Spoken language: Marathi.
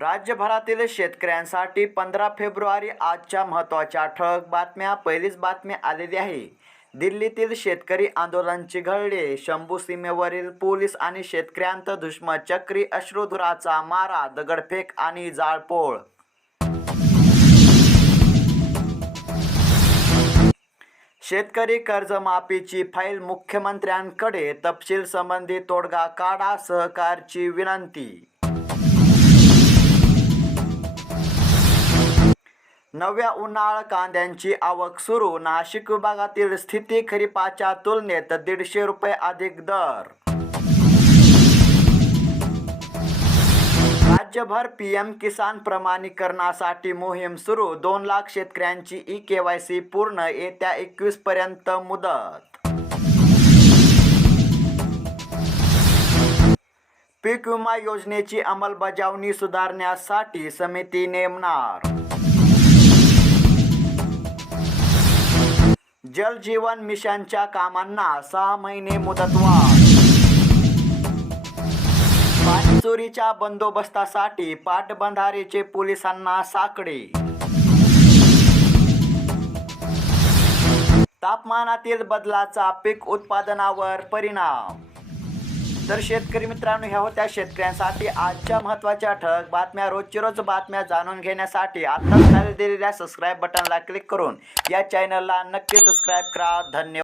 राज्यभरातील शेतकऱ्यांसाठी पंधरा फेब्रुवारी आजच्या महत्त्वाच्या ठळक बातम्या. पहिलीच बातमी आलेली आहे. दिल्लीतील शेतकरी आंदोलन चिघळले शंभू सीमेवरील पोलीस आणि शेतकऱ्यांत धुष्मचक्री अश्रुधुराचा मारा दगडफेक आणि जाळपोळ. शेतकरी कर्जमाफीची फाईल मुख्यमंत्र्यांकडे. तपशील संबंधी तोडगा काढा सहकारची विनंती. नव्या उन्हाळ कांद्यांची आवक सुरू. नाशिक विभागातील स्थिती खरीपाच्या तुलनेत दीडशे रुपये अधिक दर. राज्यभर पी एम किसान प्रमाणीकरणासाठी मोहीम सुरू. दोन लाख शेतकऱ्यांची ई के वाय सी पूर्ण येत्या एकवीस पर्यंत मुदत. पीक विमा योजनेची अंमलबजावणी सुधारण्यासाठी समिती नेमणार. जल जीवन मिशनच्या कामांना सहा महिने मुदतवाढ. पाणी चोरीच्या बंदोबस्तासाठी पाटबंधारेचे पोलिसांना साकडे. तापमानातील बदलाचा पीक उत्पादनावर परिणाम तर शेतकरी मित्रांनो ह्या होत्या शेतकऱ्यांसाठी आजच्या महत्त्वाच्या ठळक बातम्या. रोजची रोज बातम्या जाणून घेण्यासाठी आत्ताच खाली दिलेल्या सबस्क्राईब बटनला क्लिक करून या चॅनलला नक्की सबस्क्राईब करा. धन्यवाद.